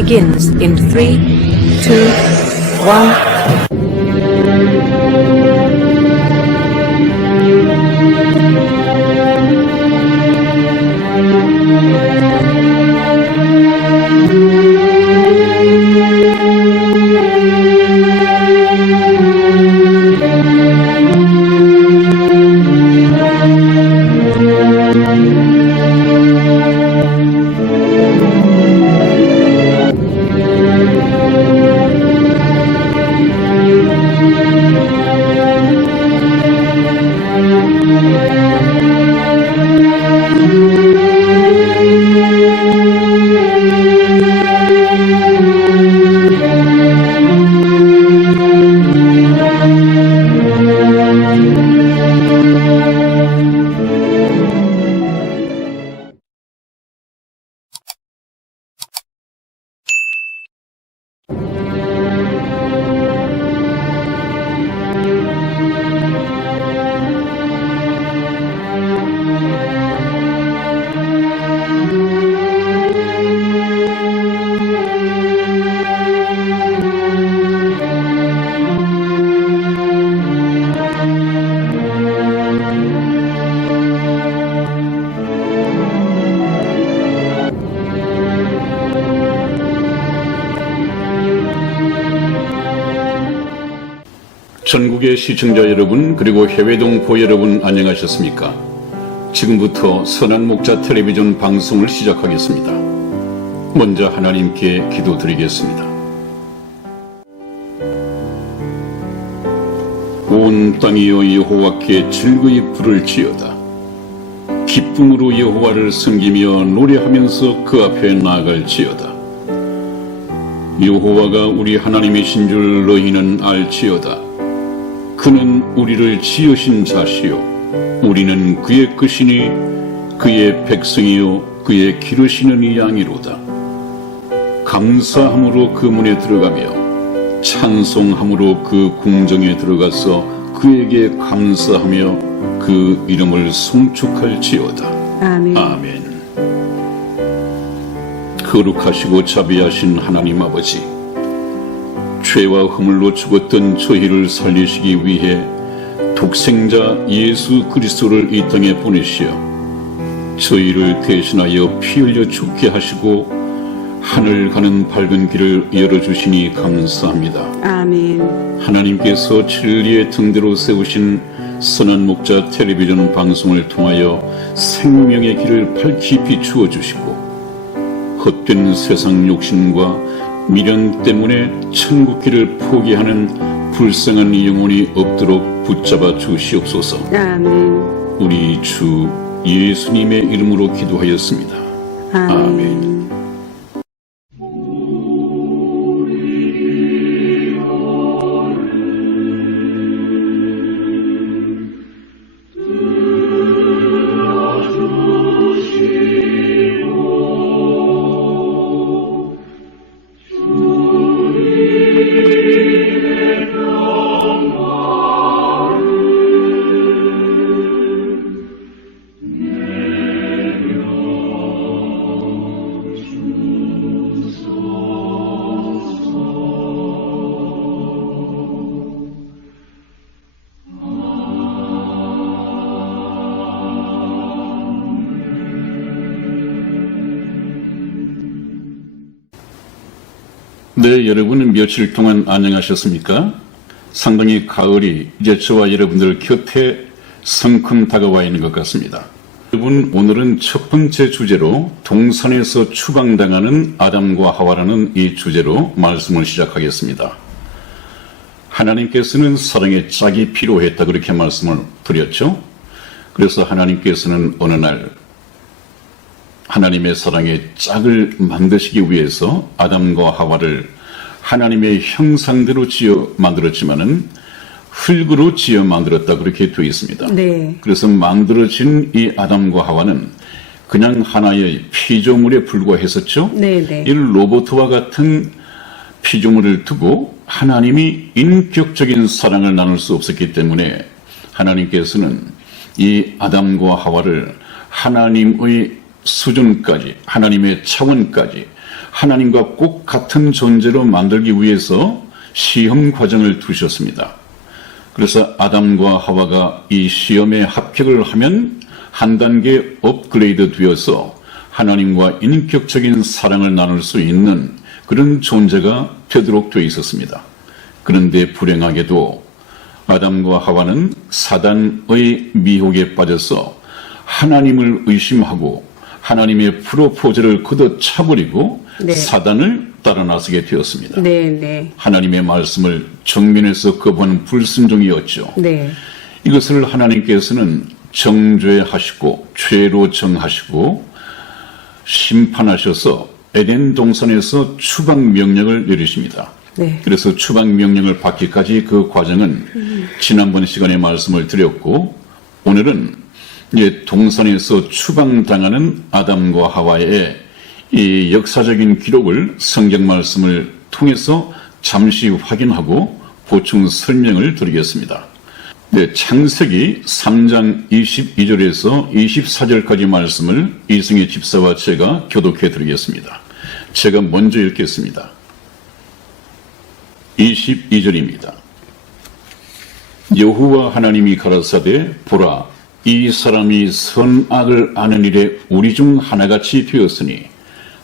begins in 3, 2, 1. 전국의 시청자 여러분, 그리고 해외 동포 여러분, 안녕하셨습니까? 지금부터 선한 목자 텔레비전 방송을 시작하겠습니다. 먼저 하나님께 기도드리겠습니다. 온 땅이여 여호와께 즐거이 부를지어다. 기쁨으로 여호와를 섬기며 노래하면서 그 앞에 나아갈지어다. 여호와가 우리 하나님이신 줄 너희는 알지어다. 그는 우리를 지으신 자시요 우리는 그의 것이니 그의 백성이요 그의 기르시는 양이로다. 감사함으로 그 문에 들어가며 찬송함으로 그 궁정에 들어가서 그에게 감사하며 그 이름을 송축할지어다. 아멘. 아멘. 거룩하시고 자비하신 하나님 아버지, 죄와 허물로 죽었던 저희를 살리시기 위해 독생자 예수 그리스도를 이 땅에 보내시어 저희를 대신하여 피 흘려 죽게 하시고 하늘 가는 밝은 길을 열어주시니 감사합니다. 아멘. 하나님께서 진리의 등대로 세우신 선한 목자 텔레비전 방송을 통하여 생명의 길을 밝히 비추어 주시고 헛된 세상 욕심과 미련 때문에 천국 길을 포기하는 불쌍한 영혼이 없도록 붙잡아 주시옵소서. 아멘. 우리 주 예수님의 이름으로 기도하였습니다. 아멘. 네, 여러분은 며칠 동안 안녕하셨습니까? 상당히 가을이 이제 저와 여러분들 곁에 성큼 다가와 있는 것 같습니다. 여러분, 오늘은 첫 번째 주제로 동산에서 추방당하는 아담과 하와라는 이 주제로 말씀을 시작하겠습니다. 하나님께서는 사랑의 짝이 필요했다, 그렇게 말씀을 드렸죠. 그래서 하나님께서는 어느 날 하나님의 사랑의 짝을 만드시기 위해서 아담과 하와를 하나님의 형상대로 지어 만들었지만은 흙으로 지어 만들었다, 그렇게 되어 있습니다. 네. 그래서 만들어진 이 아담과 하와는 그냥 하나의 피조물에 불과했었죠. 네. 이 로봇과 같은 피조물을 두고 하나님이 인격적인 사랑을 나눌 수 없었기 때문에 하나님께서는 이 아담과 하와를 하나님의 수준까지, 하나님의 차원까지, 하나님과 꼭 같은 존재로 만들기 위해서 시험 과정을 두셨습니다. 그래서 아담과 하와가 이 시험에 합격을 하면 한 단계 업그레이드 되어서 하나님과 인격적인 사랑을 나눌 수 있는 그런 존재가 되도록 되어 있었습니다. 그런데 불행하게도 아담과 하와는 사단의 미혹에 빠져서 하나님을 의심하고 하나님의 프로포즈를 걷어차버리고 네. 사단을 따라 나서게 되었습니다. 네. 하나님의 말씀을 정면에서 거부한 불순종이었죠. 네. 이것을 하나님께서는 정죄하시고 죄로 정하시고 심판하셔서 에덴 동산에서 추방 명령을 내리십니다. 네. 그래서 추방 명령을 받기까지 그 과정은 지난번 시간에 말씀을 드렸고, 오늘은 이제 동산에서 추방당하는 아담과 하와의 이 역사적인 기록을 성경 말씀을 통해서 잠시 확인하고 보충 설명을 드리겠습니다. 네, 창세기 3장 22절에서 24절까지 말씀을 이승희 집사와 제가 교독해 드리겠습니다. 제가 먼저 읽겠습니다. 22절입니다. 여호와 하나님이 가라사대 보라, 이 사람이 선악을 아는 일에 우리 중 하나같이 되었으니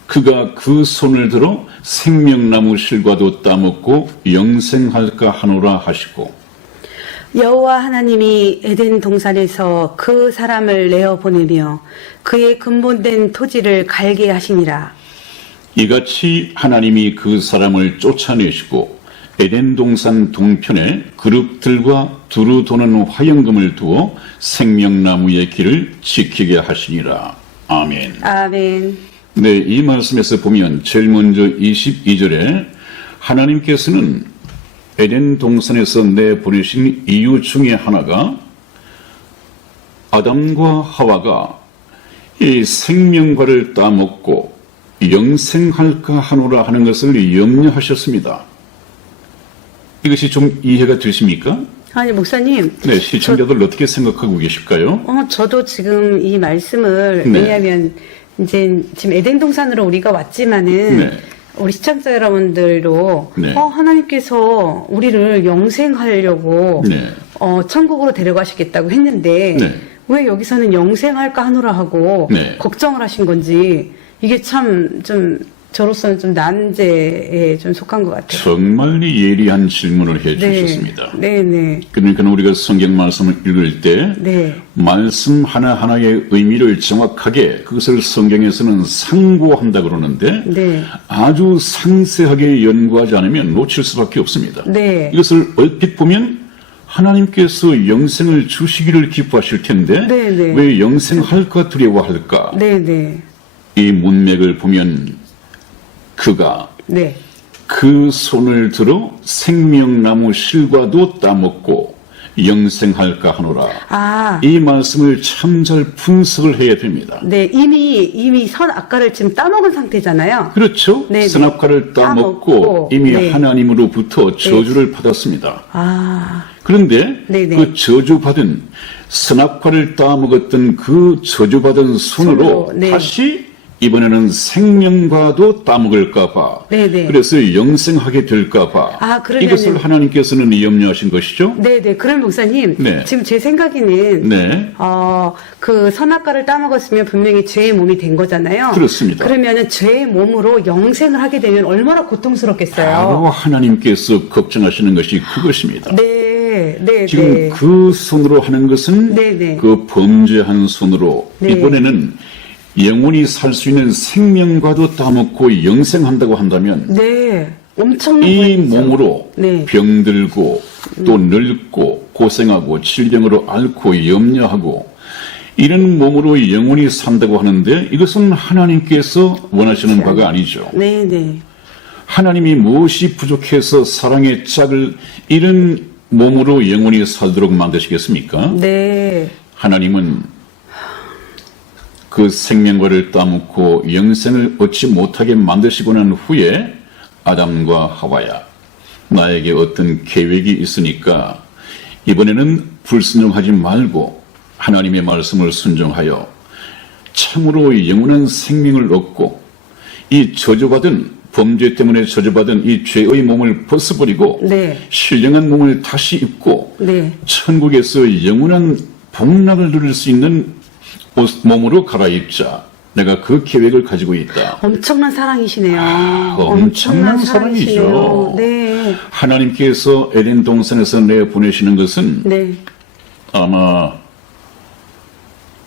그가 그 손을 들어 생명나무 실과도 따먹고 영생할까 하노라 하시고, 여호와 하나님이 에덴 동산에서 그 사람을 내어 보내며 그의 근본된 토지를 갈게 하시니라. 이같이 하나님이 그 사람을 쫓아내시고 에덴 동산 동편에 그룹들과 두루 도는 화영금을 두어 생명나무의 길을 지키게 하시니라. 아멘. 아멘. 네, 이 말씀에서 보면 제일 먼저 22절에 하나님께서는 에덴 동산에서 내보내신 이유 중에 하나가 아담과 하와가 이 생명과를 따먹고 영생할까 하노라 하는 것을 염려하셨습니다. 이것이 좀 이해가 되십니까? 아니, 목사님. 네, 시청자들 어떻게 생각하고 계실까요? 저도 지금 이 말씀을, 네. 왜냐하면 이제 지금 에덴 동산으로 우리가 왔지만은 네. 우리 시청자 여러분들도 네. 하나님께서 우리를 영생하려고 네. 천국으로 데려가시겠다고 했는데 네. 왜 여기서는 영생할까 하노라 하고 네. 걱정을 하신 건지 이게 참 좀 저로서는 좀 난제에 좀 속한 것 같아요. 정말 예리한 질문을 해 주셨습니다. 네. 그러니까 우리가 성경 말씀을 읽을 때 네. 말씀 하나하나의 의미를 정확하게 그것을 성경에서는 상고한다 그러는데 네. 아주 상세하게 연구하지 않으면 놓칠 수밖에 없습니다. 네. 이것을 얼핏 보면 하나님께서 영생을 주시기를 기뻐하실 텐데 네. 왜 영생할까 두려워할까? 네. 이 문맥을 보면 그가 네. 그 손을 들어 생명나무 실과도 따먹고 영생할까 하노라. 이 말씀을 참 잘 분석을 해야 됩니다. 네, 이미 선악과를 지금 따먹은 상태잖아요. 그렇죠. 네, 선악과를 따먹고 이미 네. 하나님으로부터 저주를 받았습니다. 그런데 네네. 그 저주받은 선악과를 따먹었던 그 저주받은 손으로 네. 다시 이번에는 생명과도 따먹을까봐. 네네. 그래서 영생하게 될까봐. 그러면은- 이것을 하나님께서는 염려하신 것이죠. 네네. 그럼 목사님, 네. 지금 제 생각에는 네. 그 선악과를 따먹었으면 분명히 죄의 몸이 된 거잖아요. 그렇습니다. 그러면은 죄의 몸으로 영생을 하게 되면 얼마나 고통스럽겠어요. 바로 하나님께서 걱정하시는 것이 그것입니다. 네. 지금 그 손으로 하는 것은 네네. 그 범죄한 손으로 네. 이번에는 영원히 살 수 있는 생명과도 따먹고 영생한다고 한다면 네. 엄청난 이 고통이죠. 몸으로 네. 병들고 또 늙고 고생하고 질병으로 앓고 염려하고 이런 몸으로 영원히 산다고 하는데 이것은 하나님께서 원하시는 바가 아니죠. 네네. 하나님이 무엇이 부족해서 사랑의 짝을 이런 몸으로 영원히 살도록 만드시겠습니까? 네. 하나님은 그 생명과를 따먹고 영생을 얻지 못하게 만드시고 난 후에 아담과 하와야, 나에게 어떤 계획이 있으니까 이번에는 불순종하지 말고 하나님의 말씀을 순종하여 참으로 영원한 생명을 얻고 이 저주받은 범죄 때문에 저주받은 이 죄의 몸을 벗어버리고 네. 신령한 몸을 다시 입고 네. 천국에서 영원한 복락을 누릴 수 있는 몸으로 갈아입자. 내가 그 계획을 가지고 있다. 엄청난 사랑이시네요. 엄청난 사랑이죠. 네. 하나님께서 에덴 동산에서 내보내시는 것은 네. 아마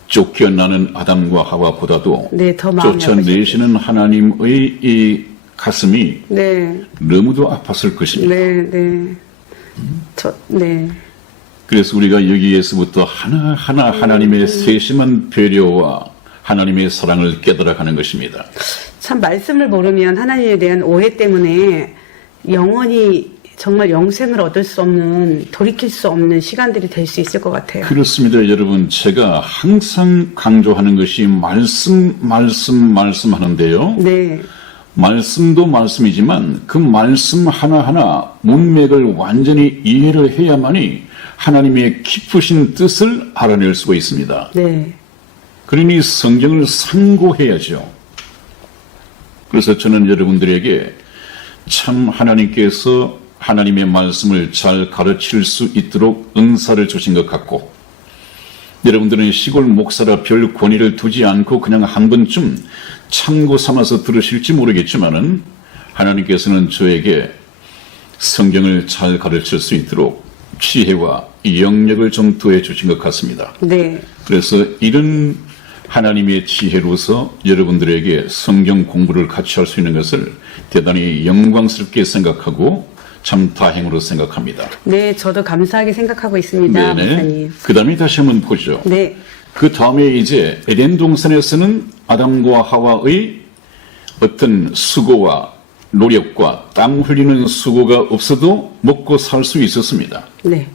쫓겨나는 아담과 하와보다도 네, 더 마음이 쫓아내시는 하나님의 이 가슴이 네. 너무도 아팠을 것입니다. 네. 네. 네. 그래서 우리가 여기에서부터 하나하나 하나님의 세심한 배려와 하나님의 사랑을 깨달아가는 것입니다. 참 말씀을 모르면 하나님에 대한 오해 때문에 영원히 정말 영생을 얻을 수 없는, 돌이킬 수 없는 시간들이 될 수 있을 것 같아요. 그렇습니다. 여러분, 제가 항상 강조하는 것이 말씀 하는데요. 네. 말씀도 말씀이지만 그 말씀 하나하나 문맥을 완전히 이해를 해야만이 하나님의 깊으신 뜻을 알아낼 수가 있습니다. 네. 그러니 성경을 상고해야죠. 그래서 저는 여러분들에게 참 하나님께서 하나님의 말씀을 잘 가르칠 수 있도록 은사를 주신 것 같고, 여러분들은 시골 목사라 별 권위를 두지 않고 그냥 한 번쯤 참고 삼아서 들으실지 모르겠지만은 하나님께서는 저에게 성경을 잘 가르칠 수 있도록 지혜와 영역을 좀 더해 주신 것 같습니다. 네. 그래서 이런 하나님의 지혜로서 여러분들에게 성경 공부를 같이 할 수 있는 것을 대단히 영광스럽게 생각하고 참 다행으로 생각합니다. 네, 저도 감사하게 생각하고 있습니다. 네네. 목사님. 그 다음에 다시 한번 보죠. 네. 그 다음에 이제 에덴 동산에서는 아담과 하와의 어떤 수고와 노력과 땀 흘리는 수고가 없어도 먹고 살 수 있었습니다. 네.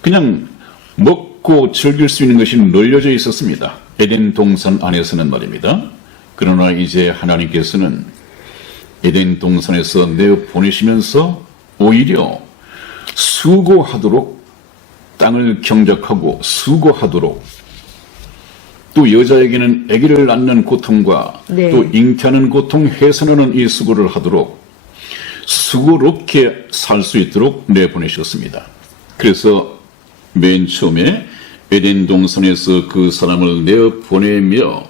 그냥 먹고 즐길 수 있는 것이 널려져 있었습니다. 에덴 동산 안에서는 말입니다. 그러나 이제 하나님께서는 에덴 동산에서 내보내시면서 오히려 수고하도록 땅을 경작하고 수고하도록, 또 여자에게는 아기를 낳는 고통과 네. 또 잉태하는 고통 해소하는 이 수고를 하도록 수고롭게 살 수 있도록 내보내셨습니다. 그래서 맨 처음에 에덴 동산에서 그 사람을 내보내며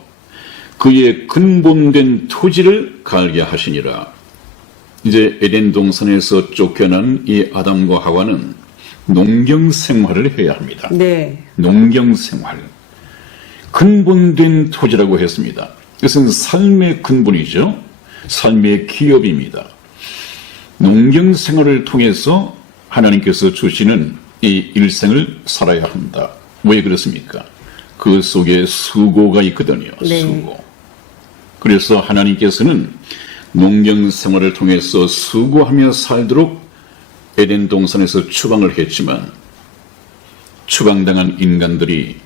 그의 근본된 토지를 갈게 하시니라. 이제 에덴 동산에서 쫓겨난 이 아담과 하와는 농경 생활을 해야 합니다. 네. 농경 생활. 근본된 토지라고 했습니다. 이것은 삶의 근본이죠. 삶의 기업입니다. 농경 생활을 통해서 하나님께서 주시는 이 일생을 살아야 한다. 왜 그렇습니까? 그 속에 수고가 있거든요. 네. 수고. 그래서 하나님께서는 농경 생활을 통해서 수고하며 살도록 에덴 동산에서 추방을 했지만 추방당한 인간들이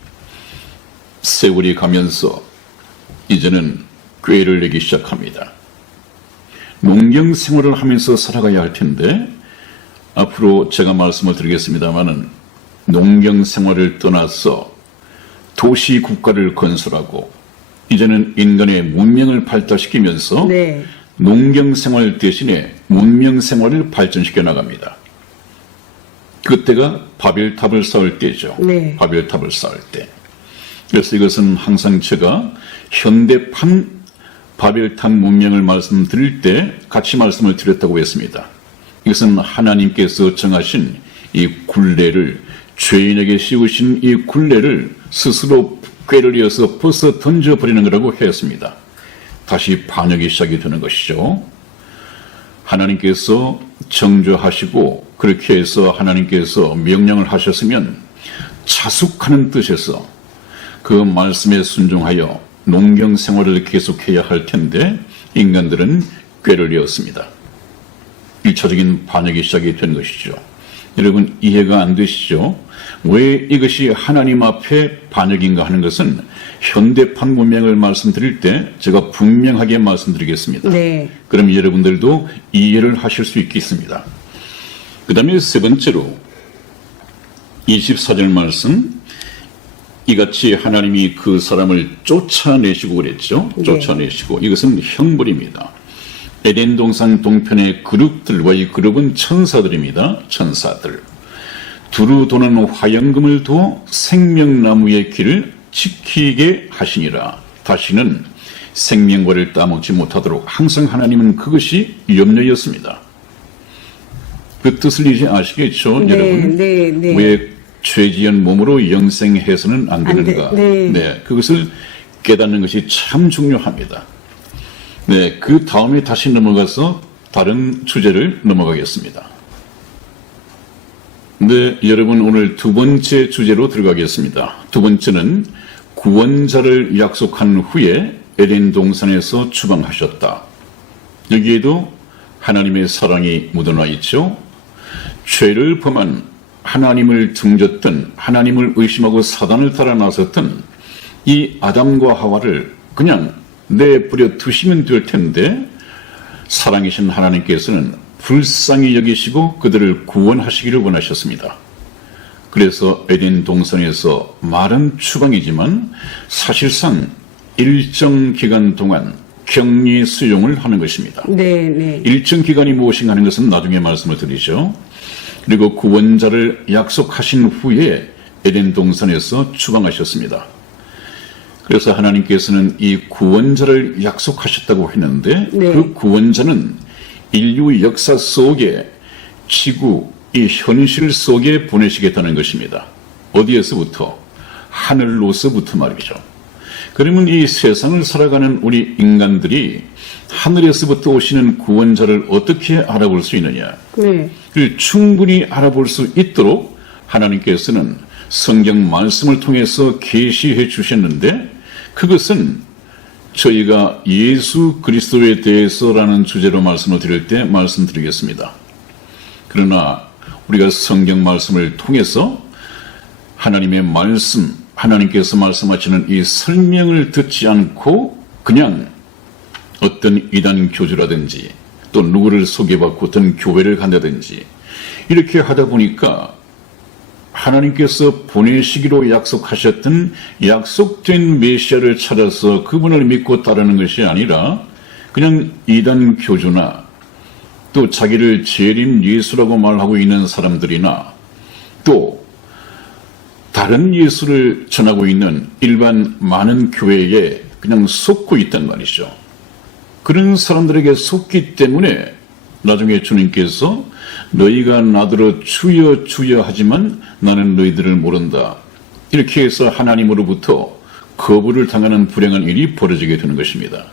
세월이 가면서 이제는 꾀를 내기 시작합니다. 농경 생활을 하면서 살아가야 할 텐데, 앞으로 제가 말씀을 드리겠습니다마는 농경 생활을 떠나서 도시 국가를 건설하고 이제는 인간의 문명을 발달시키면서 네. 농경 생활 대신에 문명 생활을 발전시켜 나갑니다. 그때가 바벨탑을 쌓을 때죠. 네. 바벨탑을 쌓을 때. 그래서 이것은 항상 제가 현대판 바벨탑 문명을 말씀드릴 때 같이 말씀을 드렸다고 했습니다. 이것은 하나님께서 정하신 이 굴레를, 죄인에게 씌우신 이 굴레를 스스로 꾀를 이어서 벗어 던져버리는 거라고 했습니다. 다시 반역이 시작이 되는 것이죠. 하나님께서 정죄하시고 그렇게 해서 하나님께서 명령을 하셨으면 자숙하는 뜻에서 그 말씀에 순종하여 농경 생활을 계속해야 할 텐데 인간들은 꾀를 이었습니다. 1차적인 반역이 시작이 된 것이죠. 여러분 이해가 안 되시죠? 왜 이것이 하나님 앞에 반역인가 하는 것은 현대판 문명을 말씀드릴 때 제가 분명하게 말씀드리겠습니다. 네. 그럼 여러분들도 이해를 하실 수 있겠습니다. 그 다음에 세 번째로 24절 말씀, 이같이 하나님이 그 사람을 쫓아내시고 그랬죠. 네. 쫓아내시고, 이것은 형벌입니다. 에덴 동산 동편의 그룹들과의 그룹은 천사들입니다. 천사들. 두루 도는 화영금을 두어 생명나무의 길을 지키게 하시니라. 다시는 생명과를 따먹지 못하도록 항상 하나님은 그것이 염려였습니다. 그 뜻을 이제 아시겠죠, 네, 여러분? 네, 네. 왜 죄지은 몸으로 영생해서는 안 되는가? 네. 그것을 깨닫는 것이 참 중요합니다. 네, 그 다음에 다시 넘어가서 다른 주제를 넘어가겠습니다. 네, 여러분 오늘 두 번째 주제로 들어가겠습니다. 두 번째는 구원자를 약속한 후에 에덴 동산에서 추방하셨다. 여기에도 하나님의 사랑이 묻어나 있죠. 죄를 범한 하나님을 등졌던, 하나님을 의심하고 사단을 따라 나섰던 이 아담과 하와를 그냥 내버려 두시면 될 텐데 사랑이신 하나님께서는 불쌍히 여기시고 그들을 구원하시기를 원하셨습니다. 그래서 에덴 동산에서 말은 추방이지만 사실상 일정 기간 동안 격리 수용을 하는 것입니다. 네, 네. 일정 기간이 무엇인가 하는 것은 나중에 말씀을 드리죠. 그리고 구원자를 약속하신 후에 에덴 동산에서 추방하셨습니다. 그래서 하나님께서는 이 구원자를 약속하셨다고 했는데 네. 그 구원자는 인류 역사 속에 지구, 이 현실 속에 보내시겠다는 것입니다. 어디에서부터? 하늘로서부터 말이죠. 그러면 이 세상을 살아가는 우리 인간들이 하늘에서부터 오시는 구원자를 어떻게 알아볼 수 있느냐? 네. 그 충분히 알아볼 수 있도록 하나님께서는 성경 말씀을 통해서 계시해 주셨는데 그것은 저희가 예수 그리스도에 대해서라는 주제로 말씀을 드릴 때 말씀드리겠습니다. 그러나 우리가 성경 말씀을 통해서 하나님의 말씀, 하나님께서 말씀하시는 이 설명을 듣지 않고 그냥 어떤 이단 교주라든지 또 누구를 소개받고 어떤 교회를 간다든지 이렇게 하다 보니까 하나님께서 보내시기로 약속하셨던 약속된 메시아를 찾아서 그분을 믿고 따르는 것이 아니라 그냥 이단 교주나 또 자기를 재림 예수라고 말하고 있는 사람들이나 또 다른 예수를 전하고 있는 일반 많은 교회에 그냥 속고 있단 말이죠. 그런 사람들에게 속기 때문에 나중에 주님께서 너희가 나더러 주여 주여 하지만 나는 너희들을 모른다. 이렇게 해서 하나님으로부터 거부를 당하는 불행한 일이 벌어지게 되는 것입니다.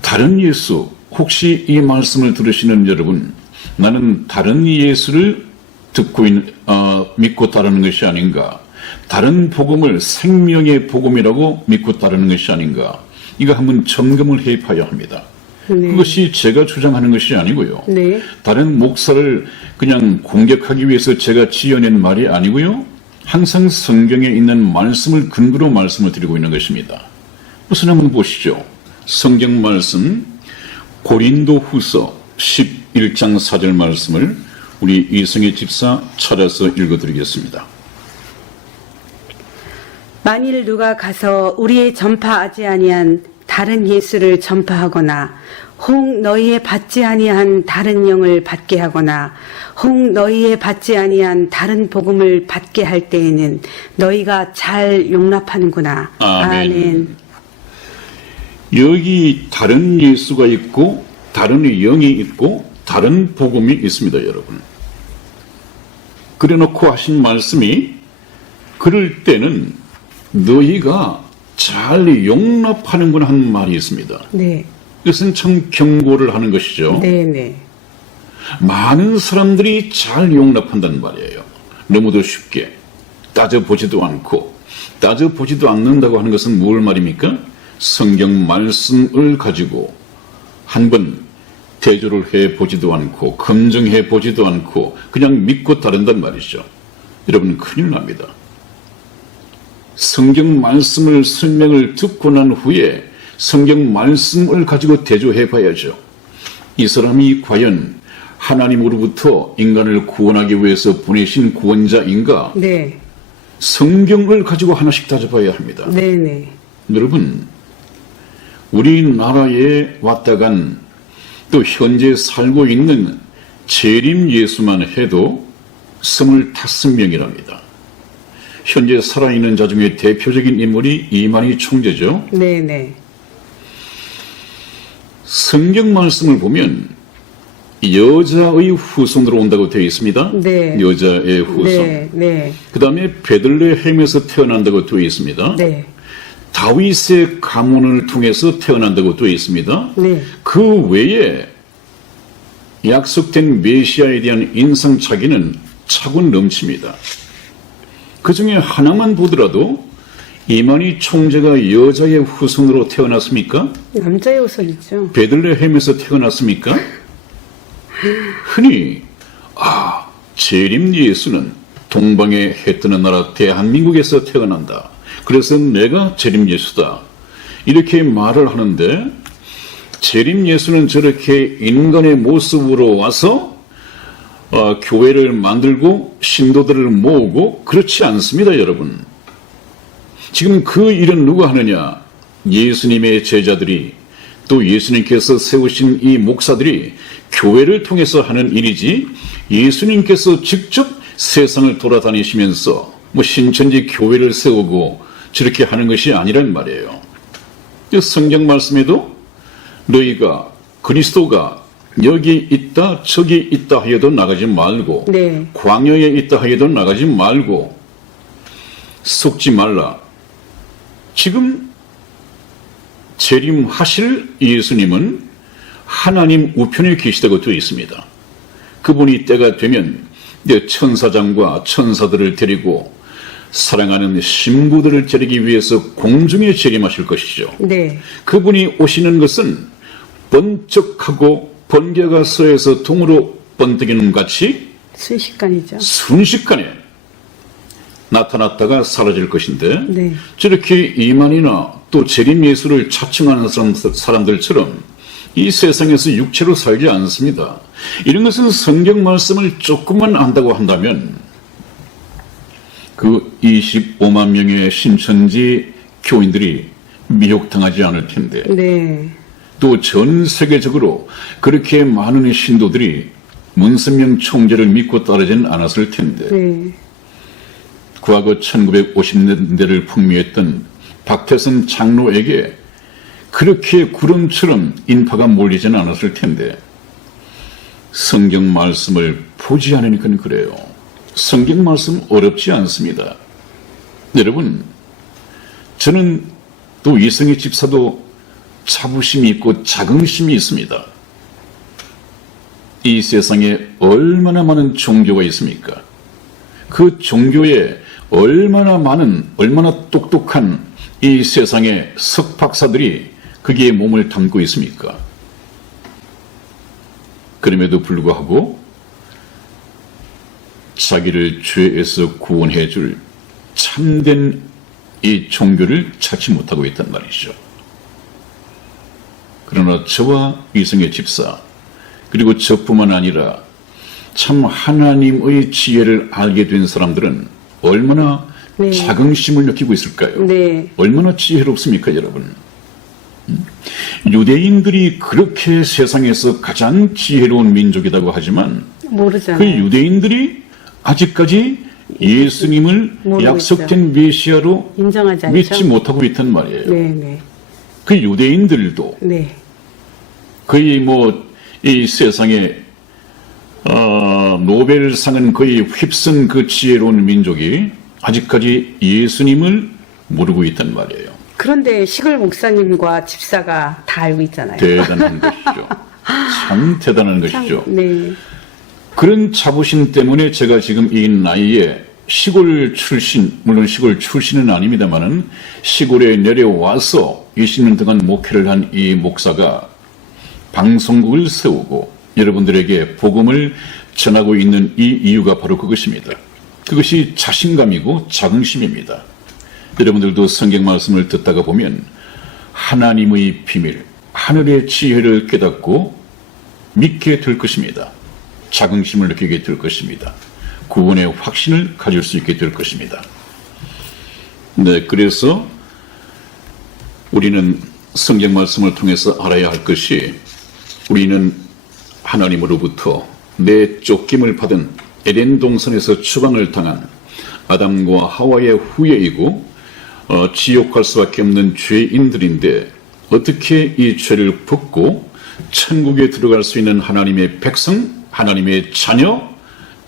다른 예수, 혹시 이 말씀을 들으시는 여러분, 나는 다른 예수를 믿고 따르는 것이 아닌가? 다른 복음을 생명의 복음이라고 믿고 따르는 것이 아닌가? 이거 한번 점검을 해봐야 합니다. 네. 그것이 제가 주장하는 것이 아니고요. 네. 다른 목사를 그냥 공격하기 위해서 제가 지어낸 말이 아니고요. 항상 성경에 있는 말씀을 근거로 말씀을 드리고 있는 것입니다. 우선 한번 보시죠. 성경 말씀 고린도 후서 11장 4절 말씀을 우리 이성희 집사 찾아서 읽어드리겠습니다. 만일 누가 가서 우리의 전파하지 아니한 다른 예수를 전파하거나 혹 너희의 받지 아니한 다른 영을 받게 하거나 혹 너희의 받지 아니한 다른 복음을 받게 할 때에는 너희가 잘 용납하는구나. 아멘. 여기 다른 예수가 있고 다른 영이 있고 다른 복음이 있습니다, 여러분. 그래놓고 하신 말씀이 그럴 때는 너희가 잘 용납하는구나 하는 말이 있습니다. 네. 이것은 참 경고를 하는 것이죠. 네, 네. 많은 사람들이 잘 용납한다는 말이에요. 너무도 쉽게 따져보지도 않고 따져보지도 않는다고 하는 것은 뭘 말입니까? 성경 말씀을 가지고 한번 대조를 해보지도 않고 검증해보지도 않고 그냥 믿고 따른단 말이죠. 여러분 큰일 납니다. 성경 말씀을 설명을 듣고 난 후에 성경 말씀을 가지고 대조해봐야죠. 이 사람이 과연 하나님으로부터 인간을 구원하기 위해서 보내신 구원자인가? 네. 성경을 가지고 하나씩 따져봐야 합니다. 네, 네. 여러분, 우리나라에 왔다 간 또 현재 살고 있는 재림 예수만 해도 25명이랍니다. 현재 살아있는 자 중에 대표적인 인물이 이만희 총재죠. 네네. 성경 말씀을 보면 여자의 후손으로 온다고 되어 있습니다. 네. 여자의 후손. 네. 네. 그 다음에 베들레헴에서 태어난다고 되어 있습니다. 네. 다윗의 가문을 통해서 태어난다고 되어 있습니다. 네. 그 외에 약속된 메시아에 대한 인상착의는 차고 넘칩니다. 그 중에 하나만 보더라도 이만희 총재가 여자의 후손으로 태어났습니까? 남자의 후손이죠. 베들레헴에서 태어났습니까? 흔히 재림 예수는 동방에 해 뜨는 나라 대한민국에서 태어난다. 그래서 내가 재림 예수다. 이렇게 말을 하는데 재림 예수는 저렇게 인간의 모습으로 와서 교회를 만들고 신도들을 모으고 그렇지 않습니다, 여러분. 지금 그 일은 누가 하느냐? 예수님의 제자들이 또 예수님께서 세우신 이 목사들이 교회를 통해서 하는 일이지 예수님께서 직접 세상을 돌아다니시면서 신천지 교회를 세우고 저렇게 하는 것이 아니란 말이에요. 성경 말씀에도 너희가 그리스도가 여기 있다 저기 있다 하여도 나가지 말고 네. 광야에 있다 하여도 나가지 말고 속지 말라. 지금 재림하실 예수님은 하나님 우편에 계시다고 되어 있습니다. 그분이 때가 되면 천사장과 천사들을 데리고 사랑하는 신부들을 데리기 위해서 공중에 재림하실 것이죠. 네. 그분이 오시는 것은 번쩍하고 번개가 서에서 동으로 번뜩이는 같이 순식간이죠. 순식간에 나타났다가 사라질 것인데 네. 저렇게 이만희나 또 재림 예수를 자청하는 사람들처럼 이 세상에서 육체로 살지 않습니다. 이런 것은 성경 말씀을 조금만 안다고 한다면 그 25만 명의 신천지 교인들이 미혹당하지 않을 텐데 네. 또 전 세계적으로 그렇게 많은 신도들이 문선명 총재를 믿고 따르지는 않았을 텐데 네. 과거 1950년대를 풍미했던 박태선 장로에게 그렇게 구름처럼 인파가 몰리지는 않았을 텐데 성경 말씀을 보지 않으니까 그래요. 성경 말씀 어렵지 않습니다. 여러분, 저는 또 이성희 집사도 자부심이 있고 자긍심이 있습니다. 이 세상에 얼마나 많은 종교가 있습니까? 그 종교에 얼마나 똑똑한 이 세상의 석박사들이 거기에 몸을 담고 있습니까? 그럼에도 불구하고 자기를 죄에서 구원해 줄 참된 이 종교를 찾지 못하고 있단 말이죠. 그러나 저와 이성의 집사 그리고 저뿐만 아니라 참 하나님의 지혜를 알게 된 사람들은 얼마나 네. 자긍심을 느끼고 있을까요? 네. 얼마나 지혜롭습니까, 여러분? 유대인들이 그렇게 세상에서 가장 지혜로운 민족이라고 하지만 모르잖아요. 그 유대인들이 아직까지 예수님을 약속된 메시아로 인정하지 않죠. 믿지 못하고 있단 말이에요. 네, 네. 그 유대인들도 네. 거의 이 세상에 노벨상은 거의 휩쓴 그 지혜로운 민족이 아직까지 예수님을 모르고 있단 말이에요. 그런데 시골 목사님과 집사가 다 알고 있잖아요. 대단한 것이죠. 참 대단한 것이죠. 네. 그런 자부심 때문에 제가 지금 이 나이에 시골 출신, 물론 시골 출신은 아닙니다만은 시골에 내려와서 20년 동안 목회를 한 이 목사가 방송국을 세우고 여러분들에게 복음을 전하고 있는 이 이유가 바로 그것입니다. 그것이 자신감이고 자긍심입니다. 여러분들도 성경 말씀을 듣다가 보면 하나님의 비밀, 하늘의 지혜를 깨닫고 믿게 될 것입니다. 자긍심을 느끼게 될 것입니다. 구원의 확신을 가질 수 있게 될 것입니다. 네, 그래서 우리는 성경 말씀을 통해서 알아야 할 것이 우리는 하나님으로부터 내쫓김을 받은 에덴 동산에서 추방을 당한 아담과 하와의 후예이고 지옥할 수밖에 없는 죄인들인데 어떻게 이 죄를 벗고 천국에 들어갈 수 있는 하나님의 백성, 하나님의 자녀,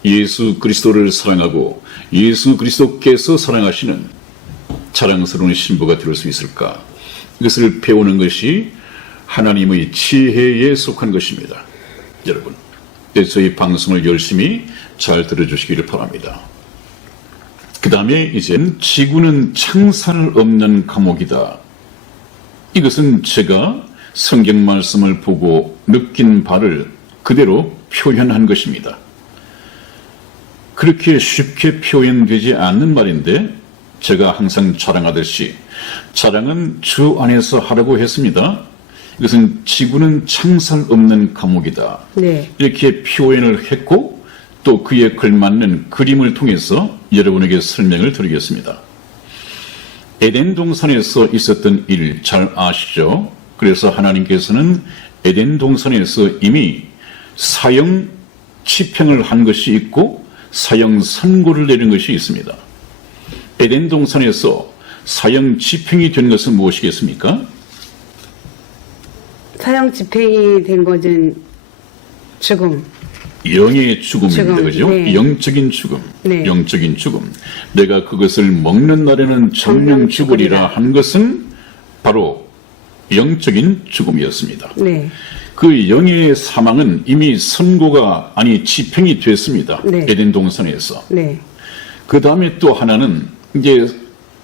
예수 그리스도를 사랑하고 예수 그리스도께서 사랑하시는 자랑스러운 신부가 될 수 있을까? 이것을 배우는 것이 하나님의 지혜에 속한 것입니다. 여러분, 저희 방송을 열심히 잘 들어주시기를 바랍니다. 그 다음에 이젠 지구는 창살 없는 감옥이다. 이것은 제가 성경 말씀을 보고 느낀 바를 그대로 표현한 것입니다. 그렇게 쉽게 표현되지 않는 말인데 제가 항상 자랑하듯이 자랑은 주 안에서 하라고 했습니다. 이것은 지구는 창살 없는 감옥이다. 네. 이렇게 표현을 했고 또 그에 걸맞는 그림을 통해서 여러분에게 설명을 드리겠습니다. 에덴 동산에서 있었던 일 잘 아시죠? 그래서 하나님께서는 에덴 동산에서 이미 사형 집행을 한 것이 있고 사형 선고를 내린 것이 있습니다. 에덴 동산에서 사형 집행이 된 것은 무엇이겠습니까? 사형 집행이 된 것은 죽음. 영의 죽음입니다. 그죠? 네. 영적인 죽음. 네. 영적인 죽음. 내가 그것을 먹는 날에는 정령 죽으리라 한 것은 바로 영적인 죽음이었습니다. 네. 그 영의 사망은 이미 선고가 집행이 됐습니다. 네. 에덴 동산에서. 네. 그 다음에 또 하나는 이제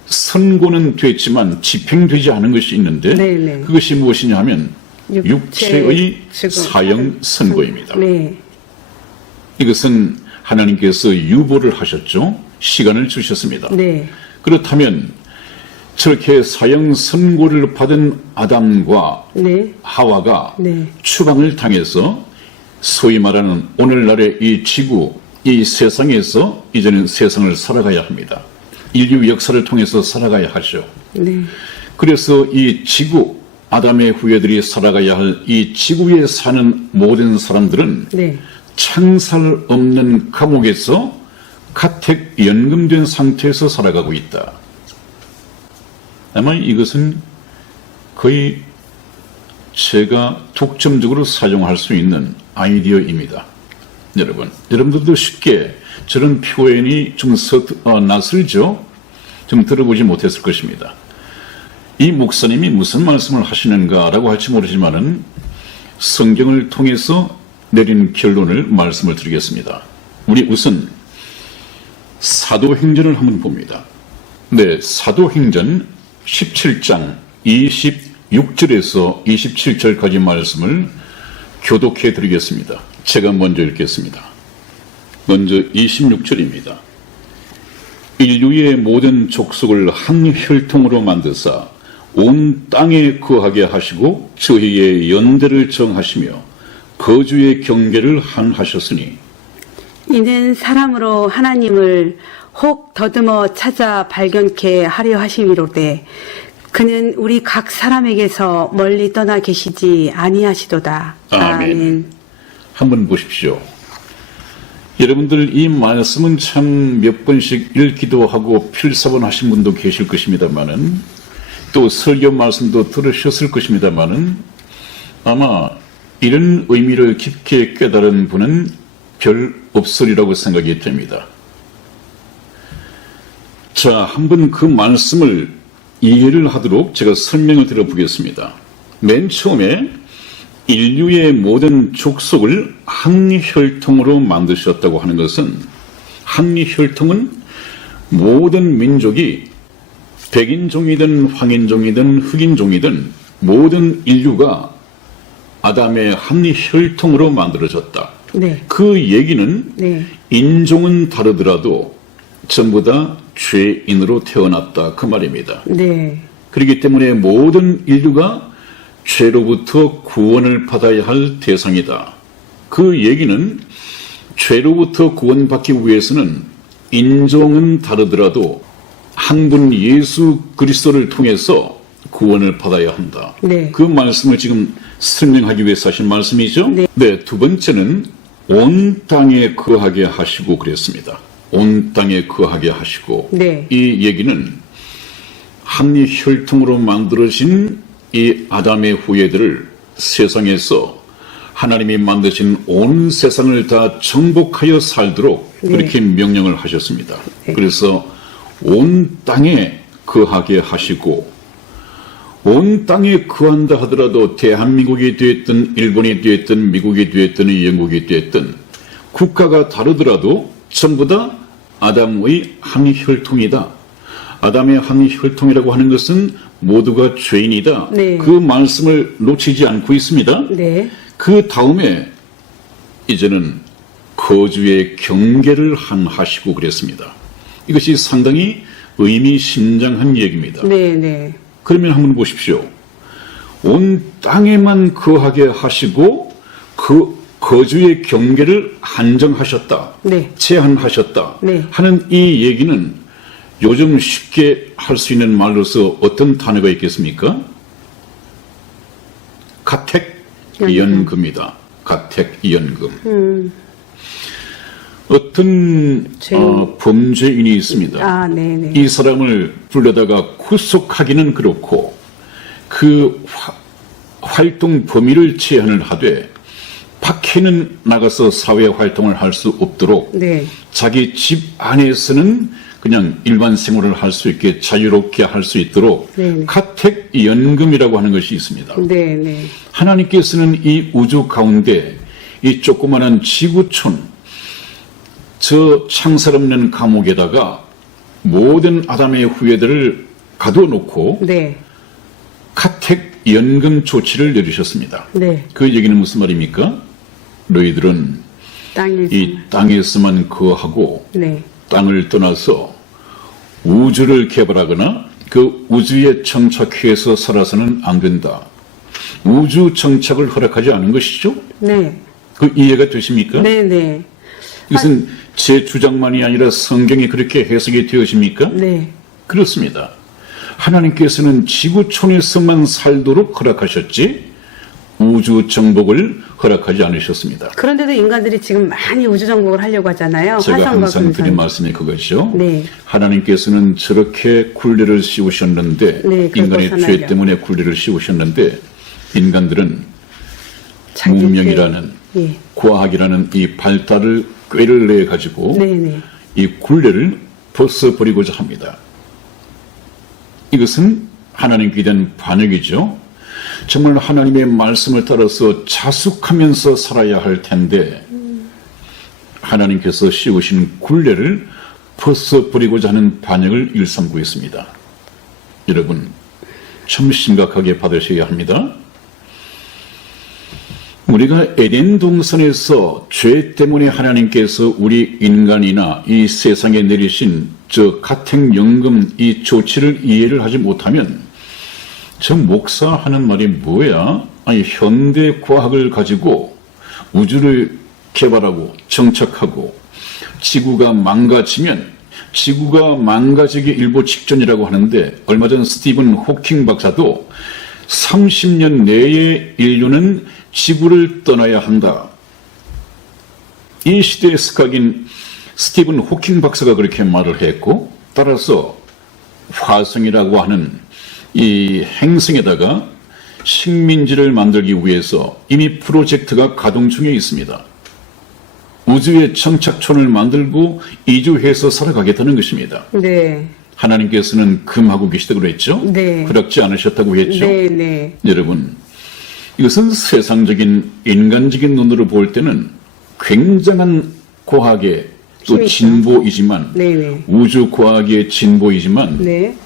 선고는 됐지만 집행되지 않은 것이 있는데 네, 네. 그것이 무엇이냐 하면 육체의 죽음. 사형 선고입니다. 네. 이것은 하나님께서 유보를 하셨죠. 시간을 주셨습니다. 네. 그렇다면 저렇게 사형 선고를 받은 아담과 네. 하와가 네. 추방을 당해서 소위 말하는 오늘날의 이 지구, 이 세상에서 이제는 세상을 살아가야 합니다. 인류 역사를 통해서 살아가야 하죠. 네. 그래서 이 지구, 아담의 후예들이 살아가야 할 이 지구에 사는 모든 사람들은 네. 창살 없는 감옥에서 가택 연금된 상태에서 살아가고 있다. 아마 이것은 거의 제가 독점적으로 사용할 수 있는 아이디어입니다. 여러분들도 쉽게 저런 표현이 좀 낯설죠? 좀 들어보지 못했을 것입니다. 이 목사님이 무슨 말씀을 하시는가라고 할지 모르지만은 성경을 통해서 내린 결론을 말씀을 드리겠습니다. 우리 우선 사도행전을 한번 봅니다. 네, 사도행전 17장 26절에서 27절까지 말씀을 교독해 드리겠습니다. 제가 먼저 읽겠습니다. 먼저 26절입니다. 인류의 모든 족속을 한 혈통으로 만드사 온 땅에 거하게 하시고 저희의 연대를 정하시며 거주의 경계를 한하셨으니 이는 사람으로 하나님을 혹 더듬어 찾아 발견케 하려 하심이로되 그는 우리 각 사람에게서 멀리 떠나 계시지 아니하시도다. 아멘. 한번 보십시오. 여러분들 이 말씀은 참 몇 번씩 읽기도 하고 필사본 하신 분도 계실 것입니다만은 또 설교 말씀도 들으셨을 것입니다만은 아마 이런 의미를 깊게 깨달은 분은 별 없으리라고 생각이 됩니다. 자, 한번 그 말씀을 이해를 하도록 제가 설명을 드려보겠습니다. 맨 처음에 인류의 모든 족속을 한 혈통으로 만드셨다고 하는 것은 한 혈통은 모든 민족이 백인종이든 황인종이든 흑인종이든 모든 인류가 아담의 한 혈통으로 만들어졌다. 네. 그 얘기는 네. 인종은 다르더라도 전부 다 죄인으로 태어났다 그 말입니다. 네. 그렇기 때문에 모든 인류가 죄로부터 구원을 받아야 할 대상이다. 그 얘기는 죄로부터 구원받기 위해서는 인종은 다르더라도 한 분 예수 그리스도를 통해서 구원을 받아야 한다. 네. 그 말씀을 지금 설명하기 위해서 하신 말씀이죠? 네. 두 번째는 온 땅에 거하게 하시고 그랬습니다. 온 땅에 거하게 하시고. 네. 이 얘기는 한 혈통으로 만들어진 이 아담의 후예들을 세상에서 하나님이 만드신 온 세상을 다 정복하여 살도록 네. 그렇게 명령을 하셨습니다. 네. 그래서 온 땅에 거하게 하시고, 온 땅에 거한다 하더라도 대한민국이 되었든 일본이 되었든 미국이 되었든 영국이 되었든 국가가 다르더라도 전부 다 아담의 한 혈통이다. 아담의 한 혈통이라고 하는 것은 모두가 죄인이다. 네. 그 말씀을 놓치지 않고 있습니다. 네. 그 다음에 이제는 거주의 경계를 하시고 그랬습니다. 이것이 상당히 의미심장한 얘기입니다. 네. 네. 그러면 한번 보십시오. 온 땅에만 거하게 하시고 그 거주의 경계를 한정하셨다. 네. 제한하셨다. 네. 하는 이 얘기는 요즘 쉽게 할 수 있는 말로서 어떤 단어가 있겠습니까? 가택연금이다. 가택연금. 어떤 범죄인이 있습니다. 아, 네네. 이 사람을 불러다가 구속하기는 그렇고 그 활동 범위를 제한을 하되 밖에는 나가서 사회 활동을 할 수 없도록 네. 자기 집 안에서는 그냥 일반 생활을 할 수 있게 자유롭게 할 수 있도록 네네. 가택연금이라고 하는 것이 있습니다. 네네. 하나님께서는 이 우주 가운데 이 조그마한 지구촌 저 창살 없는 감옥에다가 모든 아담의 후예들을 가둬놓고 네. 가택연금 조치를 내리셨습니다. 네. 그 얘기는 무슨 말입니까? 너희들은 땅에서. 이 땅에서만 거하고 네. 땅을 떠나서 우주를 개발하거나 그 우주에 정착해서 살아서는 안 된다. 우주 정착을 허락하지 않은 것이죠? 네. 그 이해가 되십니까? 네네. 이것은 제 주장만이 아니라 성경이 그렇게 해석이 되어집니까? 네. 그렇습니다. 하나님께서는 지구촌에서만 살도록 허락하셨지 우주 정복을 허락하지 않으셨습니다. 그런데도 인간들이 지금 많이 우주 정복을 하려고 하잖아요. 제가 화성과 항상 금성. 드린 말씀이 그것이죠. 네. 하나님께서는 저렇게 굴레를 씌우셨는데 네, 그걸 인간의 죄 벗어나려. 때문에 굴레를 씌우셨는데 인간들은 자기 문명이라는 예. 과학이라는 이 발달을 꾀를 내 가지고 네네. 이 굴레를 벗어버리고자 합니다. 이것은 하나님께 대한 반역이죠. 정말 하나님의 말씀을 따라서 자숙하면서 살아야 할 텐데 하나님께서 씌우신 굴레를 벗어버리고자 하는 반역을 일삼고 있습니다. 여러분 참 심각하게 받으셔야 합니다. 우리가 에덴 동산에서 죄 때문에 하나님께서 우리 인간이나 이 세상에 내리신 저 가택연금 이 조치를 이해를 하지 못하면 저 목사하는 말이 뭐야? 아니 현대 과학을 가지고 우주를 개발하고 정착하고 지구가 망가지면 지구가 망가지기 일보 직전이라고 하는데 얼마 전 스티븐 호킹 박사도 30년 내에 인류는 지구를 떠나야 한다. 이 시대의 스각인 스티븐 호킹 박사가 그렇게 말을 했고 따라서 화성이라고 하는 이 행성에다가 식민지를 만들기 위해서 이미 프로젝트가 가동 중에 있습니다. 우주의 정착촌을 만들고 이주해서 살아가겠다는 것입니다. 네. 하나님께서는 금하고 계시다고 그랬죠? 네. 허락지 않으셨다고 했죠? 네네. 여러분, 이것은 세상적인 인간적인 눈으로 볼 때는 굉장한 과학의 또 힘있다. 진보이지만 네네. 우주 과학의 진보이지만 네.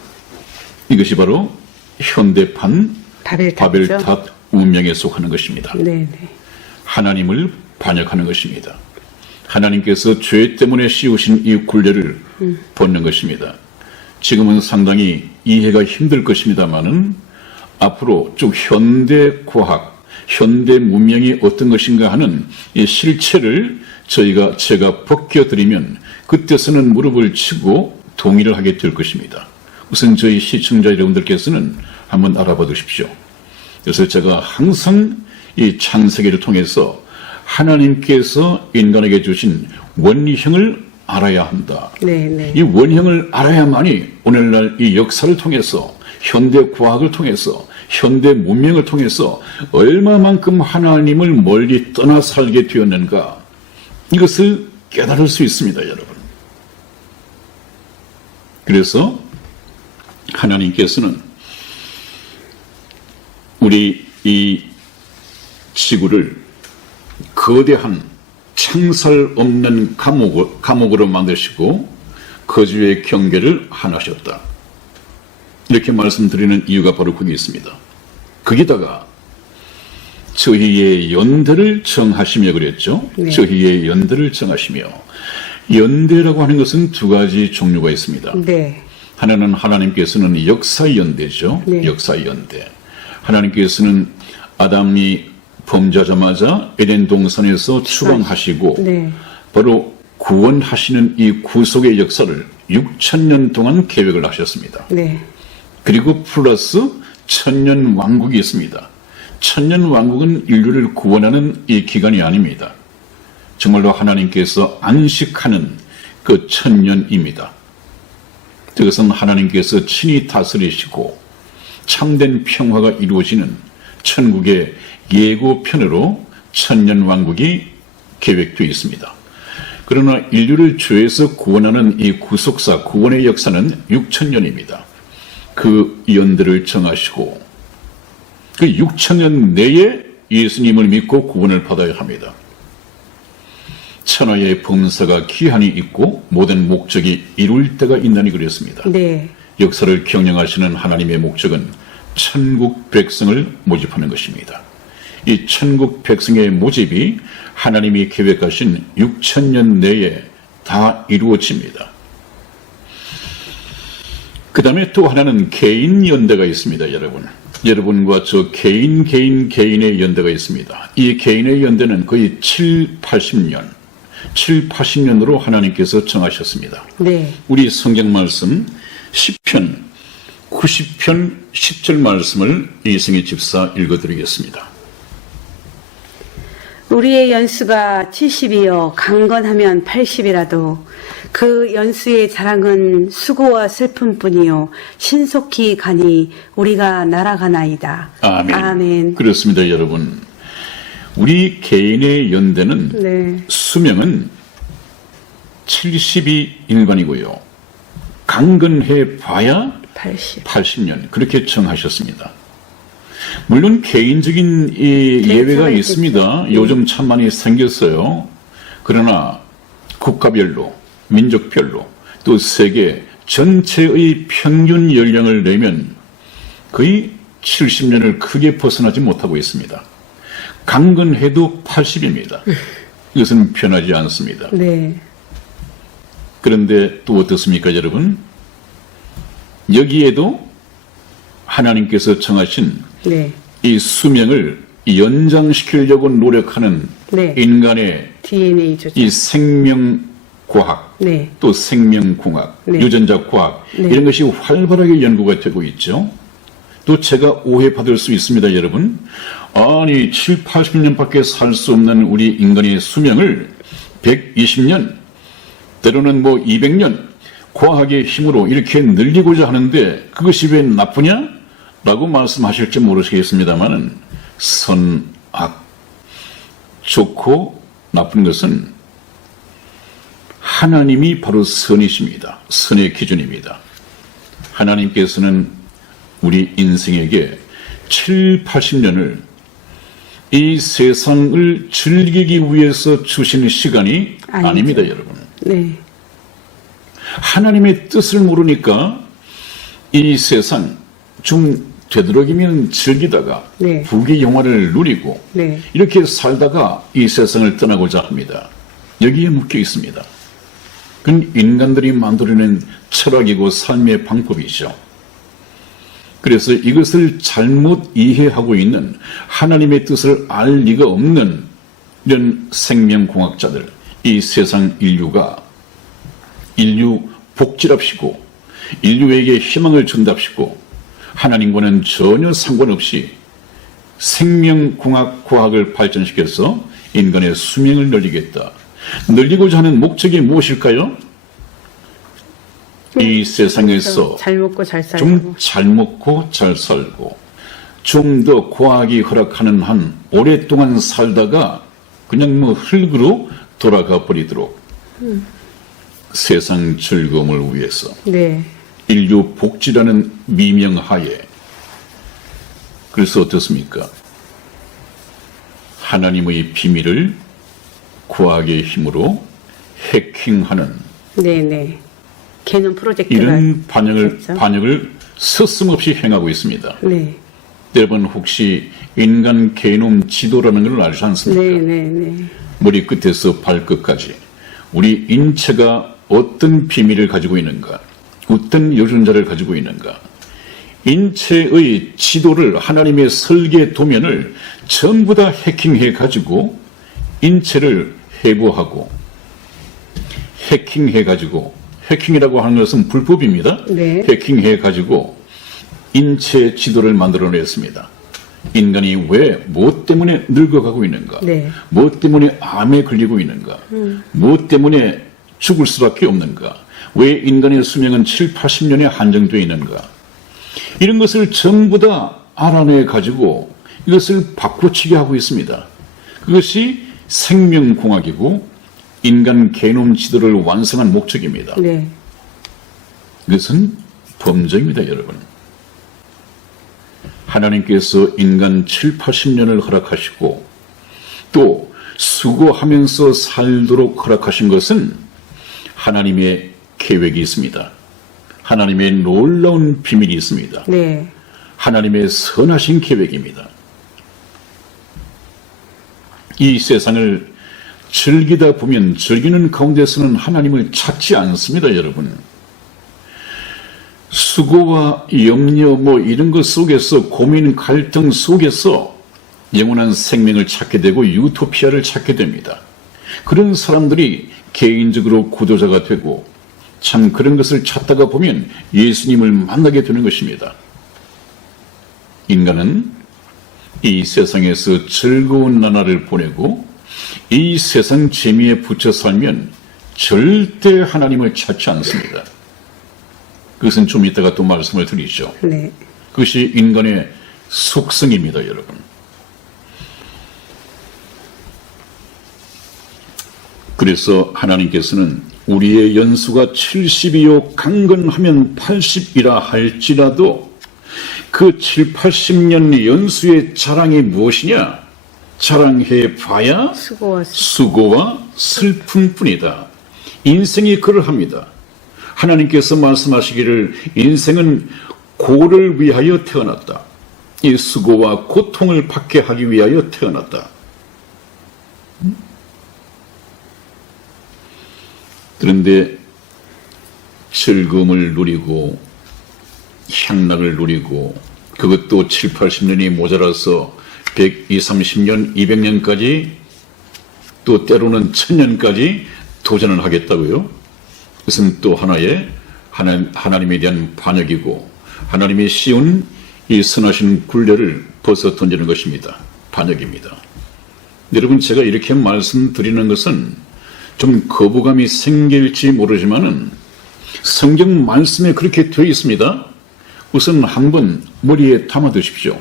이것이 바로 현대판 바벨탑이죠. 바벨탑 운명에 속하는 것입니다. 네네. 하나님을 반역하는 것입니다. 하나님께서 죄 때문에 씌우신 이 굴레를 벗는 것입니다. 지금은 상당히 이해가 힘들 것입니다만은 앞으로 쭉 현대 과학, 현대 문명이 어떤 것인가 하는 이 실체를 제가 벗겨드리면 그때서는 무릎을 치고 동의를 하게 될 것입니다. 우선 저희 시청자 여러분들께서는 한번 알아봐 두십시오. 그래서 제가 항상 이 창세기를 통해서 하나님께서 인간에게 주신 원형을 알아야 한다. 네, 네. 이 원형을 알아야만이 오늘날 이 역사를 통해서 현대 과학을 통해서 현대 문명을 통해서 얼마만큼 하나님을 멀리 떠나 살게 되었는가 이것을 깨달을 수 있습니다, 여러분. 그래서 하나님께서는 우리 이 지구를 거대한 창살 없는 감옥으로 만드시고 거주의 경계를 하나셨다. 이렇게 말씀드리는 이유가 바로 거기 있습니다. 거기다가 저희의 연대를 정하시며 그랬죠. 네. 저희의 연대를 정하시며 연대라고 하는 것은 두 가지 종류가 있습니다. 네. 하나는 하나님께서는 역사연대죠. 네. 역사연대. 하나님께서는 아담이 범죄하자마자 에덴 동산에서 추방하시고 네. 바로 구원하시는 이 구속의 역사를 6,000년 동안 계획을 하셨습니다. 네. 그리고 플러스 1000년 왕국이 있습니다. 1000년 왕국은 인류를 구원하는 이 기간이 아닙니다. 정말로 하나님께서 안식하는 그 1000년입니다. 이것은 하나님께서 친히 다스리시고 참된 평화가 이루어지는 천국의 예고편으로 1000년 왕국이 계획되어 있습니다. 그러나 인류를 죄에서 구원하는 이 구속사 구원의 역사는 6000년입니다. 그 연대를 정하시고 그 6000년 내에 예수님을 믿고 구원을 받아야 합니다. 천하의 범사가 기한이 있고 모든 목적이 이룰 때가 있나니 그랬습니다. 네. 역사를 경영하시는 하나님의 목적은 천국 백성을 모집하는 것입니다. 이 천국 백성의 모집이 하나님이 계획하신 6000년 내에 다 이루어집니다. 그 다음에 또 하나는 개인 연대가 있습니다, 여러분. 여러분과 저 개인의 연대가 있습니다. 이 개인의 연대는 거의 7,80년으로 하나님께서 정하셨습니다. 네. 우리 성경 말씀 10편 90편 10절 말씀을 이승희 집사 읽어드리겠습니다. 우리의 연수가 70이요 강건하면 80이라도 그 연수의 자랑은 수고와 슬픔뿐이요 신속히 가니 우리가 날아가나이다. 아멘. 아멘. 그렇습니다, 여러분. 우리 개인의 연대는 네. 수명은 70이 일반이고요. 강건해 봐야 80. 80년 그렇게 정하셨습니다. 물론 개인적인 예외가 있습니다. 네. 요즘 참 많이 생겼어요. 그러나 국가별로 민족별로 또 세계 전체의 평균 연령을 내면 거의 70년을 크게 벗어나지 못하고 있습니다. 강건해도 80입니다. 이것은 변하지 않습니다. 네. 그런데 또 어떻습니까, 여러분? 여기에도 하나님께서 정하신 네. 이 수명을 연장시키려고 노력하는 네. 인간의 DNA 조작. 이 생명과학, 네. 또 생명공학, 네. 유전자 과학 네. 이런 것이 활발하게 연구가 되고 있죠. 또 제가 오해받을 수 있습니다, 여러분. 아니 7, 80년밖에 살 수 없는 우리 인간의 수명을 120년, 때로는 200년 과학의 힘으로 이렇게 늘리고자 하는데 그것이 왜 나쁘냐? 라고 말씀하실지 모르시겠습니다만 선악, 좋고 나쁜 것은 하나님이 바로 선이십니다. 선의 기준입니다. 하나님께서는 우리 인생에게 7, 80년을 이 세상을 즐기기 위해서 주시는 시간이 아닙니다, 여러분. 네. 하나님의 뜻을 모르니까 이 세상 좀 되도록이면 즐기다가 네. 부귀 영화를 누리고 네. 이렇게 살다가 이 세상을 떠나고자 합니다. 여기에 묶여 있습니다. 그건 인간들이 만들어낸 철학이고 삶의 방법이죠. 그래서 이것을 잘못 이해하고 있는 하나님의 뜻을 알 리가 없는 이런 생명공학자들, 이 세상 인류 복지랍시고 인류에게 희망을 준답시고 하나님과는 전혀 상관없이 생명공학 과학을 발전시켜서 인간의 수명을 늘리겠다. 늘리고자 하는 목적이 무엇일까요? 이 세상에서 잘 먹고 잘 살고 좀 잘 먹고 잘 살고 좀 더 과학이 허락하는 한 오랫동안 살다가 그냥 뭐 흙으로 돌아가 버리도록 세상 즐거움을 위해서 네. 인류 복지라는 미명하에 그래서 어떻습니까? 하나님의 비밀을 과학의 힘으로 해킹하는 네네. 개념 프로젝트가 이런 있었죠. 반역을 서슴없이 행하고 있습니다. 네. 여러분 혹시 인간 게놈 지도라는 걸 알지 않습니까? 네네네. 머리 끝에서 발끝까지 우리 인체가 어떤 비밀을 가지고 있는가, 어떤 유전자를 가지고 있는가, 인체의 지도를 하나님의 설계 도면을 전부 다 해킹해 가지고 인체를 해부하고 해킹해 가지고 해킹이라고 하는 것은 불법입니다. 네. 해킹해 가지고 인체 지도를 만들어냈습니다. 인간이 왜, 무엇 때문에 늙어가고 있는가? 네. 무엇 때문에 암에 걸리고 있는가? 무엇 때문에 죽을 수밖에 없는가? 왜 인간의 수명은 7, 80년에 한정되어 있는가? 이런 것을 전부 다 알아내 가지고 이것을 바꾸치게 하고 있습니다. 그것이 생명공학이고 인간 게놈 지도를 완성한 목적입니다. 네. 이것은 범죄입니다, 여러분. 하나님께서 인간 7, 80년을 허락하시고 또 수고하면서 살도록 허락하신 것은 하나님의 계획이 있습니다. 하나님의 놀라운 비밀이 있습니다. 네. 하나님의 선하신 계획입니다. 이 세상을 즐기다 보면 즐기는 가운데서는 하나님을 찾지 않습니다, 여러분. 수고와 염려 이런 것 속에서 고민 갈등 속에서 영원한 생명을 찾게 되고 유토피아를 찾게 됩니다. 그런 사람들이 개인적으로 구도자가 되고 참 그런 것을 찾다가 보면 예수님을 만나게 되는 것입니다. 인간은 이 세상에서 즐거운 나날을 보내고 이 세상 재미에 붙여 살면 절대 하나님을 찾지 않습니다. 그것은 좀 이따가 또 말씀을 드리죠. 네. 그것이 인간의 속성입니다, 여러분. 그래서 하나님께서는 우리의 연수가 70이요 강건하면 80이라 할지라도 그 7, 80년 연수의 자랑이 무엇이냐? 자랑해 봐야 수고와 슬픔뿐이다. 인생이 그러합니다. 하나님께서 말씀하시기를 인생은 고를 위하여 태어났다. 이 수고와 고통을 받게 하기 위하여 태어났다. 그런데 즐거움을 누리고 향락을 누리고 그것도 7, 80년이 모자라서 120, 30년, 200년까지 또 때로는 1000년까지 도전을 하겠다고요. 그것은 또 하나의 하나님에 대한 반역이고 하나님의 씌운 이 선하신 굴레를 벗어 던지는 것입니다. 반역입니다. 여러분 제가 이렇게 말씀드리는 것은 좀 거부감이 생길지 모르지만은 성경 말씀에 그렇게 되어 있습니다. 우선 한번 머리에 담아두십시오.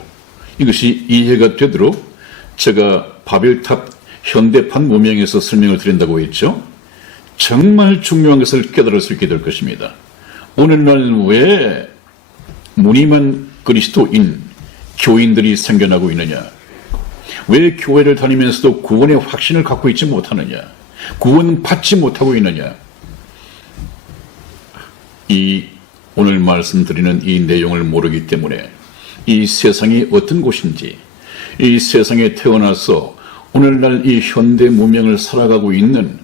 이것이 이해가 되도록 제가 바벨탑 현대판 문명에서 설명을 드린다고 했죠. 정말 중요한 것을 깨달을 수 있게 될 것입니다. 오늘날 왜 무늬만 그리스도인 교인들이 생겨나고 있느냐? 왜 교회를 다니면서도 구원의 확신을 갖고 있지 못하느냐? 구원 받지 못하고 있느냐? 이 오늘 말씀드리는 이 내용을 모르기 때문에 이 세상이 어떤 곳인지, 이 세상에 태어나서 오늘날 이 현대 문명을 살아가고 있는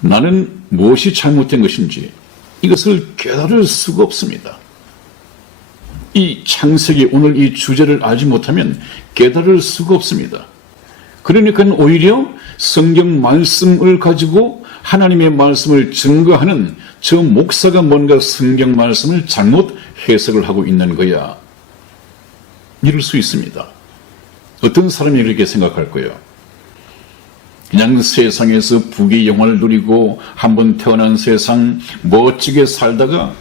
나는 무엇이 잘못된 것인지 이것을 깨달을 수가 없습니다. 이 창세기 오늘 이 주제를 알지 못하면 깨달을 수가 없습니다. 그러니까 오히려 성경 말씀을 가지고 하나님의 말씀을 증거하는 저 목사가 뭔가 성경 말씀을 잘못 해석을 하고 있는 거야. 이럴 수 있습니다. 어떤 사람이 이렇게 생각할 거예요? 그냥 세상에서 부귀 영화를 누리고 한번 태어난 세상 멋지게 살다가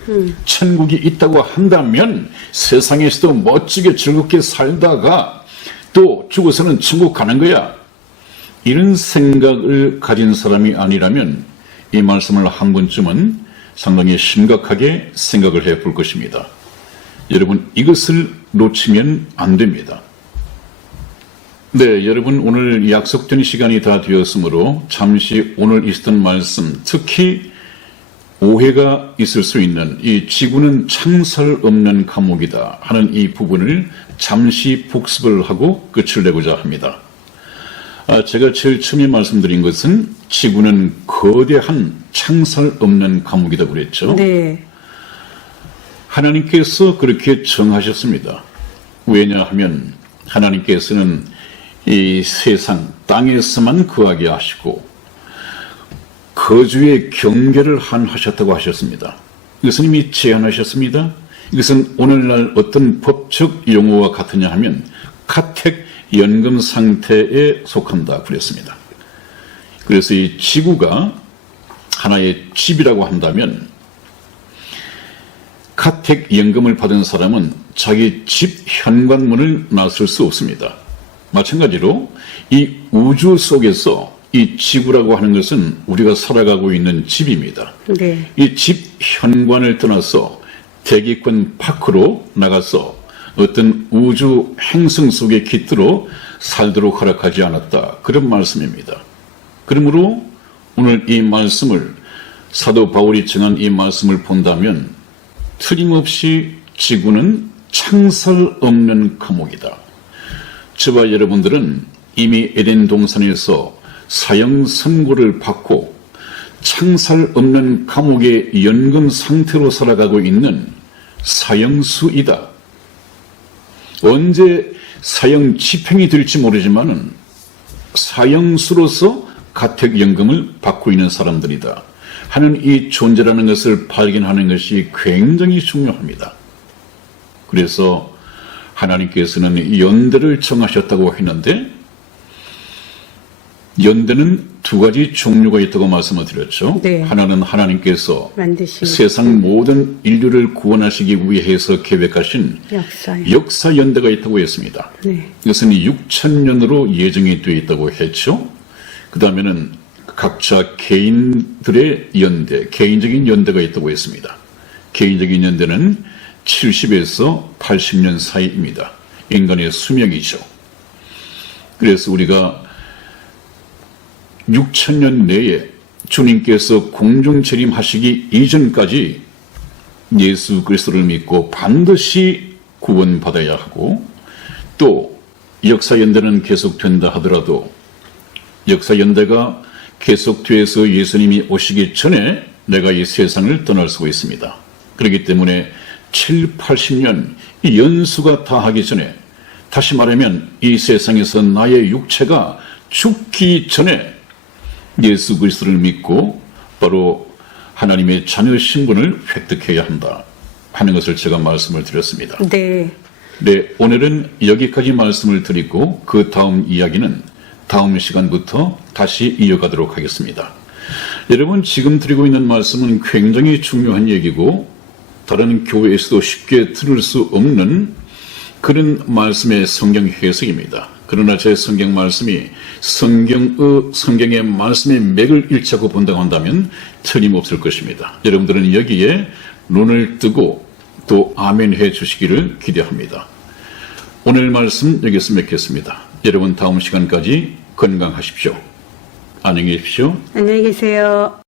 천국이 있다고 한다면 세상에서도 멋지게 즐겁게 살다가 또 죽어서는 천국 가는 거야. 이런 생각을 가진 사람이 아니라면 이 말씀을 한 번쯤은 상당히 심각하게 생각을 해 볼 것입니다. 여러분, 이것을 놓치면 안 됩니다. 네, 여러분, 오늘 약속된 시간이 다 되었으므로 잠시 오늘 있었던 말씀, 특히 오해가 있을 수 있는 이 지구는 창살 없는 감옥이다 하는 이 부분을 잠시 복습을 하고 끝을 내고자 합니다. 제가 제일 처음에 말씀드린 것은 지구는 거대한 창살 없는 감옥이다 그랬죠. 네. 하나님께서 그렇게 정하셨습니다. 왜냐하면 하나님께서는 이 세상 땅에서만 거하게 하시고 거주의 경계를 하셨다고 하셨습니다. 이것은 이미 제한하셨습니다. 이것은 오늘날 어떤 법적 용어와 같으냐 하면 카텍 연금 상태에 속한다 그랬습니다. 그래서 이 지구가 하나의 집이라고 한다면 카텍 연금을 받은 사람은 자기 집 현관문을 나설 수 없습니다. 마찬가지로 이 우주 속에서 이 지구라고 하는 것은 우리가 살아가고 있는 집입니다. 네. 이 집 현관을 떠나서 대기권 밖으로 나가서 어떤 우주 행성 속에 깃들어 살도록 허락하지 않았다. 그런 말씀입니다. 그러므로 오늘 이 말씀을 사도 바울이 정한 이 말씀을 본다면 틀림없이 지구는 창살 없는 감옥이다. 저와 여러분들은 이미 에덴 동산에서 사형 선고를 받고 창살 없는 감옥의 연금 상태로 살아가고 있는 사형수이다. 언제 사형 집행이 될지 모르지만은 사형수로서 가택연금을 받고 있는 사람들이다 하는 이 존재라는 것을 발견하는 것이 굉장히 중요합니다. 그래서 하나님께서는 연대를 정하셨다고 했는데 연대는 두 가지 종류가 있다고 말씀을 드렸죠. 네. 하나는 하나님께서 만드신 세상 모든 인류를 구원하시기 위해서 계획하신 역사 연대가 있다고 했습니다. 네. 이것은 6,000년으로 예정이 되어 있다고 했죠. 그 다음에는 각자 개인들의 연대, 개인적인 연대가 있다고 했습니다. 개인적인 연대는 70에서 80년 사이입니다. 인간의 수명이죠. 그래서 우리가 6,000년 내에 주님께서 공중 재림하시기 이전까지 예수 그리스도를 믿고 반드시 구원받아야 하고 또 역사연대는 계속된다 하더라도 역사연대가 계속돼서 예수님이 오시기 전에 내가 이 세상을 떠날 수가 있습니다. 그렇기 때문에 7, 80년 이 연수가 다하기 전에 다시 말하면 이 세상에서 나의 육체가 죽기 전에 예수 그리스도를 믿고 바로 하나님의 자녀 신분을 획득해야 한다 하는 것을 제가 말씀을 드렸습니다. 네. 네, 오늘은 여기까지 말씀을 드리고 그 다음 이야기는 다음 시간부터 다시 이어가도록 하겠습니다. 여러분, 지금 드리고 있는 말씀은 굉장히 중요한 얘기고 다른 교회에서도 쉽게 들을 수 없는 그런 말씀의 성경 해석입니다. 그러나 제 성경 말씀이 성경의 말씀의 맥을 읽자고 본다고 한다면 틀림없을 것입니다. 여러분들은 여기에 눈을 뜨고 또 아멘 해 주시기를 기대합니다. 오늘 말씀 여기서 맺겠습니다. 여러분 다음 시간까지 건강하십시오. 안녕히 계십시오. 안녕히 계세요.